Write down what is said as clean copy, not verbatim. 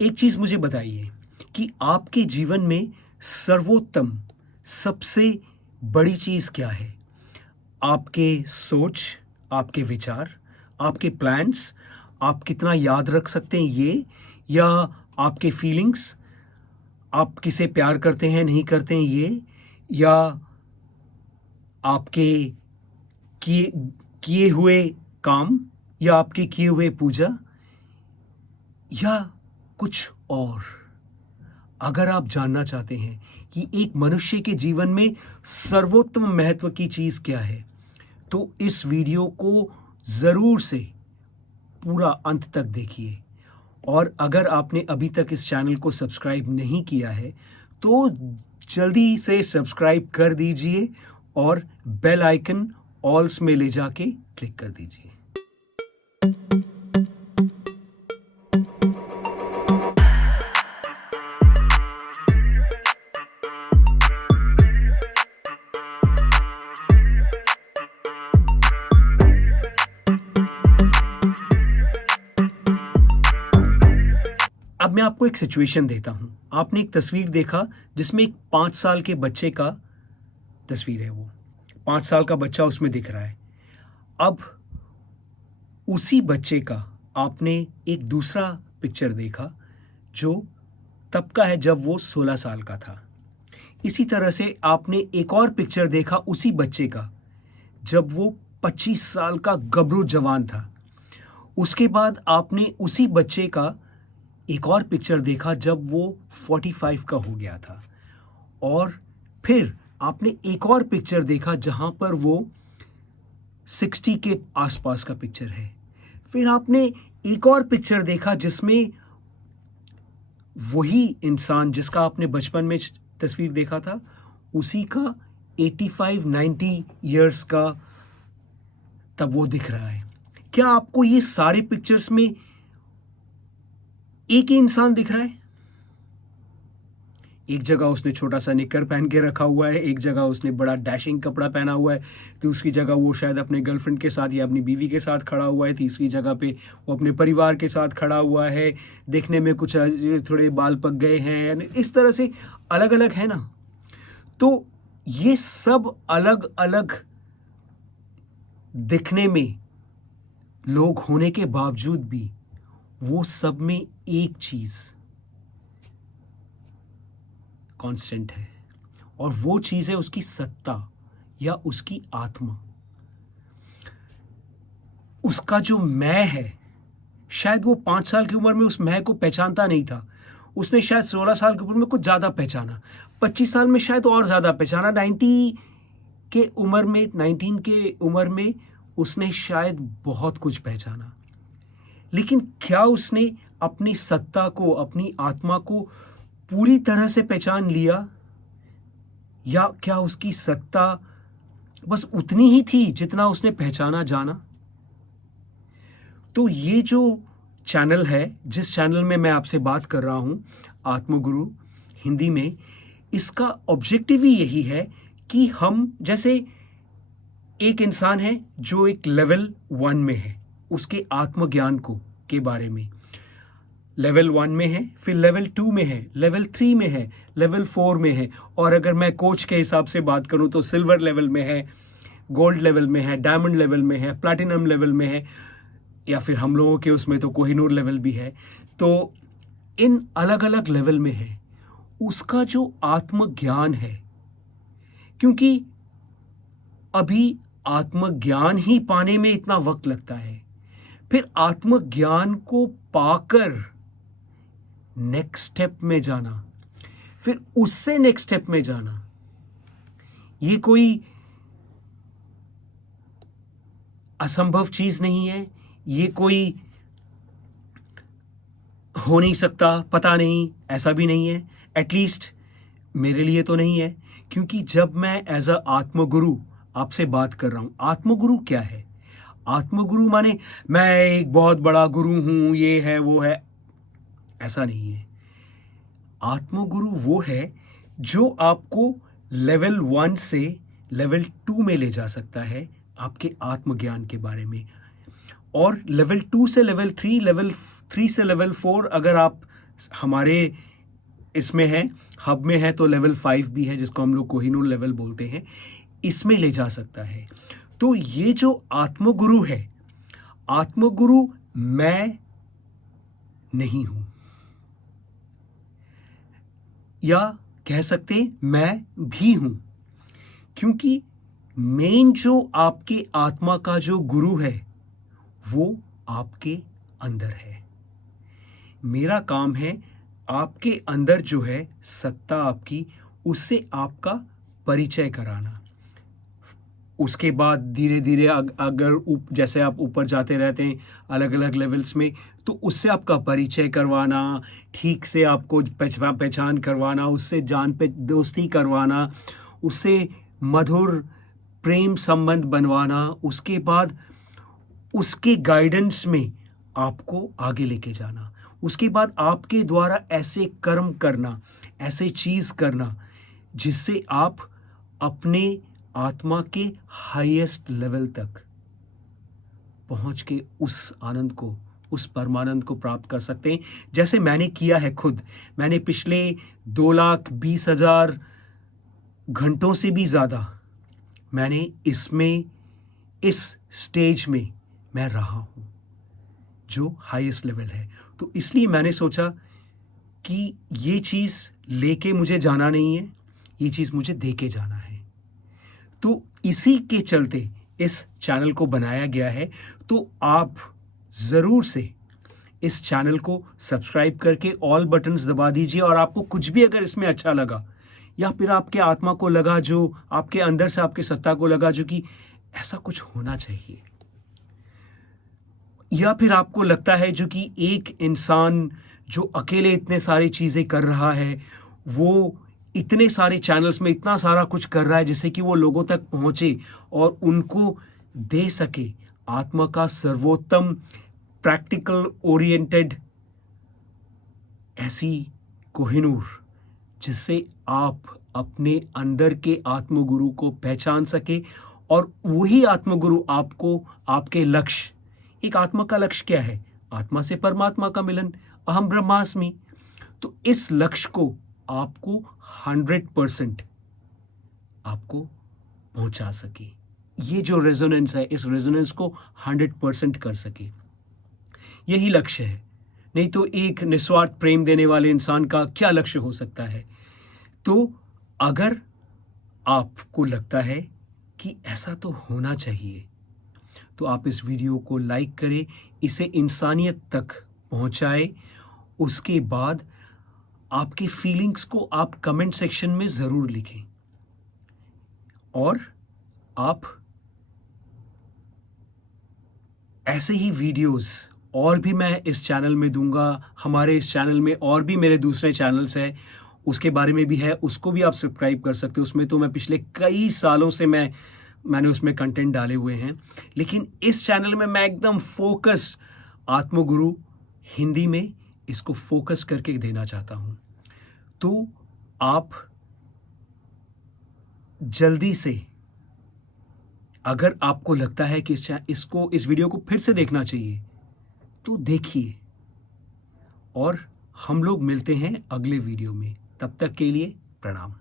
एक चीज मुझे बताइए कि आपके जीवन में सर्वोत्तम सबसे बड़ी चीज क्या है? आपके सोच, आपके विचार, आपके प्लान्स, आप कितना याद रख सकते हैं ये, या आपके फीलिंग्स, आप किसे प्यार करते हैं नहीं करते हैं ये, या आपके किए किए हुए काम, या आपके किए हुए पूजा, या कुछ और? अगर आप जानना चाहते हैं कि एक मनुष्य के जीवन में सर्वोत्तम महत्व की चीज क्या है, तो इस वीडियो को जरूर से पूरा अंत तक देखिए। और अगर आपने अभी तक इस चैनल को सब्सक्राइब नहीं किया है तो जल्दी से सब्सक्राइब कर दीजिए और बेल आइकन ऑल्स में ले जाके क्लिक कर दीजिए। अब मैं आपको एक सिचुएशन देता हूं। आपने एक तस्वीर देखा जिसमें एक 5 साल के बच्चे का तस्वीर है। वो 5 साल का बच्चा उसमें दिख रहा है। अब उसी बच्चे का आपने एक दूसरा पिक्चर देखा जो तब का है जब वो 16 साल का था। इसी तरह से आपने एक और पिक्चर देखा उसी बच्चे का जब वो 25 साल का गबरू जवान था। उसके बाद आपने उसी बच्चे का एक और पिक्चर देखा जब वो 45 का हो गया था। और फिर आपने एक और पिक्चर देखा जहां पर वो 60 के आसपास का पिक्चर है। फिर आपने एक और पिक्चर देखा जिसमें वही इंसान जिसका आपने बचपन में तस्वीर देखा था, उसी का 85-90 इयर्स का तब वो दिख रहा है। क्या आपको ये सारे पिक्चर्स में एक ही इंसान दिख रहा है? एक जगह उसने छोटा सा निक्कर पहन के रखा हुआ है, एक जगह उसने बड़ा डैशिंग कपड़ा पहना हुआ है, दूसरी जगह वो शायद अपने गर्लफ्रेंड के साथ या अपनी बीवी के साथ खड़ा हुआ है, तीसरी जगह पे वो अपने परिवार के साथ खड़ा हुआ है, देखने में कुछ थोड़े बाल पक गए हैं, इस तरह से अलग अलग है ना। तो ये सब अलग अलग दिखने में लोग होने के बावजूद भी वो सब में एक चीज कांस्टेंट है, और वो चीज है उसकी सत्ता या उसकी आत्मा। उसका जो मैं है, शायद वो 5 साल की उम्र में उस मैं को पहचानता नहीं था। उसने शायद 16 साल की उम्र में कुछ ज्यादा पहचाना, 25 साल में शायद और ज्यादा पहचाना, 19 के उम्र में उसने शायद बहुत कुछ पहचाना। लेकिन क्या उसने अपनी सत्ता को, अपनी आत्मा को पूरी तरह से पहचान लिया, या क्या उसकी सत्ता बस उतनी ही थी जितना उसने पहचाना जाना? तो ये जो चैनल है, जिस चैनल में मैं आपसे बात कर रहा हूं, आत्मगुरु हिंदी में, इसका ऑब्जेक्टिव ही यही है कि हम जैसे एक इंसान है जो एक लेवल 1 में है, उसके आत्मज्ञान को के बारे में लेवल 1 में है, फिर लेवल 2 में है, लेवल 3 में है, लेवल 4 में है, और अगर मैं कोच के हिसाब से बात करूं तो सिल्वर लेवल में है, गोल्ड लेवल में है, डायमंड लेवल में है, प्लैटिनम लेवल में है, या फिर हम लोगों के उसमें तो कोहिनूर लेवल भी है। तो इन अलग अलग लेवल में है उसका जो आत्मज्ञान है, क्योंकि अभी आत्मज्ञान ही पाने में इतना वक्त लगता है, फिर आत्मज्ञान को पाकर नेक्स्ट स्टेप में जाना, फिर उससे नेक्स्ट स्टेप में जाना, ये कोई असंभव चीज नहीं है। ये कोई हो नहीं सकता, पता नहीं, ऐसा भी नहीं है। एटलीस्ट मेरे लिए तो नहीं है, क्योंकि जब मैं एज अ आत्मगुरु आपसे बात कर रहा हूं, आत्मगुरु क्या है? आत्मगुरु माने मैं एक बहुत बड़ा गुरु हूं, ये है वो है, ऐसा नहीं है। आत्मगुरु वो है जो आपको लेवल 1 से लेवल 2 में ले जा सकता है आपके आत्मज्ञान के बारे में, और लेवल 2 से लेवल 3, लेवल 3 से लेवल 4 अगर आप हमारे इसमें है, हब में है तो लेवल 5 भी है जिसको हम लोग कोहिनूर लेवल बोलते हैं, इसमें ले जा सकता है। तो ये जो आत्मगुरु है, आत्मगुरु मैं नहीं हूं, या कह सकते हैं मैं भी हूं, क्योंकि मेन जो आपके आत्मा का जो गुरु है वो आपके अंदर है। मेरा काम है आपके अंदर जो है सत्ता आपकी, उससे आपका परिचय कराना। उसके बाद धीरे धीरे अगर जैसे आप ऊपर जाते रहते हैं अलग अलग लेवल्स में, तो उससे आपका परिचय करवाना, ठीक से आपको पहचान करवाना, उससे जान पे दोस्ती करवाना, उससे मधुर प्रेम संबंध बनवाना, उसके बाद उसके गाइडेंस में आपको आगे लेके जाना, उसके बाद आपके द्वारा ऐसे कर्म करना, ऐसे चीज करना जिससे आप अपने आत्मा के हाईएस्ट लेवल तक पहुंच के उस आनंद को, उस परमानंद को प्राप्त कर सकते हैं, जैसे मैंने किया है खुद। मैंने पिछले 2,20,000 घंटों से भी ज़्यादा मैंने इसमें, इस स्टेज में मैं रहा हूँ जो हाईएस्ट लेवल है। तो इसलिए मैंने सोचा कि ये चीज़ लेके मुझे जाना नहीं है, ये चीज़ मुझे दे के जाना है। तो इसी के चलते इस चैनल को बनाया गया है। तो आप ज़रूर से इस चैनल को सब्सक्राइब करके ऑल बटन्स दबा दीजिए, और आपको कुछ भी अगर इसमें अच्छा लगा, या फिर आपके आत्मा को लगा, जो आपके अंदर से आपके सत्ता को लगा जो कि ऐसा कुछ होना चाहिए, या फिर आपको लगता है जो कि एक इंसान जो अकेले इतने सारी चीज़ें कर रहा है, वो इतने सारे चैनल्स में इतना सारा कुछ कर रहा है जिससे कि वो लोगों तक पहुंचे और उनको दे सके आत्मा का सर्वोत्तम प्रैक्टिकल ओरिएंटेड ऐसी कोहिनूर, जिससे आप अपने अंदर के आत्मगुरु को पहचान सके, और वही आत्मगुरु आपको आपके लक्ष्य, एक आत्मा का लक्ष्य क्या है? आत्मा से परमात्मा का मिलन, अहम ब्रह्मास्मि। तो इस लक्ष्य को आपको 100% आपको पहुंचा सके, ये जो रेजोनेंस है, इस रेजोनेंस को 100% कर सके, यही लक्ष्य है। नहीं तो एक निस्वार्थ प्रेम देने वाले इंसान का क्या लक्ष्य हो सकता है? तो अगर आपको लगता है कि ऐसा तो होना चाहिए, तो आप इस वीडियो को लाइक करें, इसे इंसानियत तक पहुंचाएं। उसके बाद आपकी फीलिंग्स को आप कमेंट सेक्शन में ज़रूर लिखें, और आप ऐसे ही वीडियोस और भी मैं इस चैनल में दूंगा। हमारे इस चैनल में और भी मेरे दूसरे चैनल्स हैं, उसके बारे में भी है, उसको भी आप सब्सक्राइब कर सकते हो। उसमें तो मैं पिछले कई सालों से मैंने उसमें कंटेंट डाले हुए हैं, लेकिन इस चैनल में मैं एकदम फोकस आत्मगुरु हिंदी में इसको फोकस करके देना चाहता हूं। तो आप जल्दी से, अगर आपको लगता है कि इस वीडियो को फिर से देखना चाहिए, तो देखिए, और हम लोग मिलते हैं अगले वीडियो में। तब तक के लिए प्रणाम।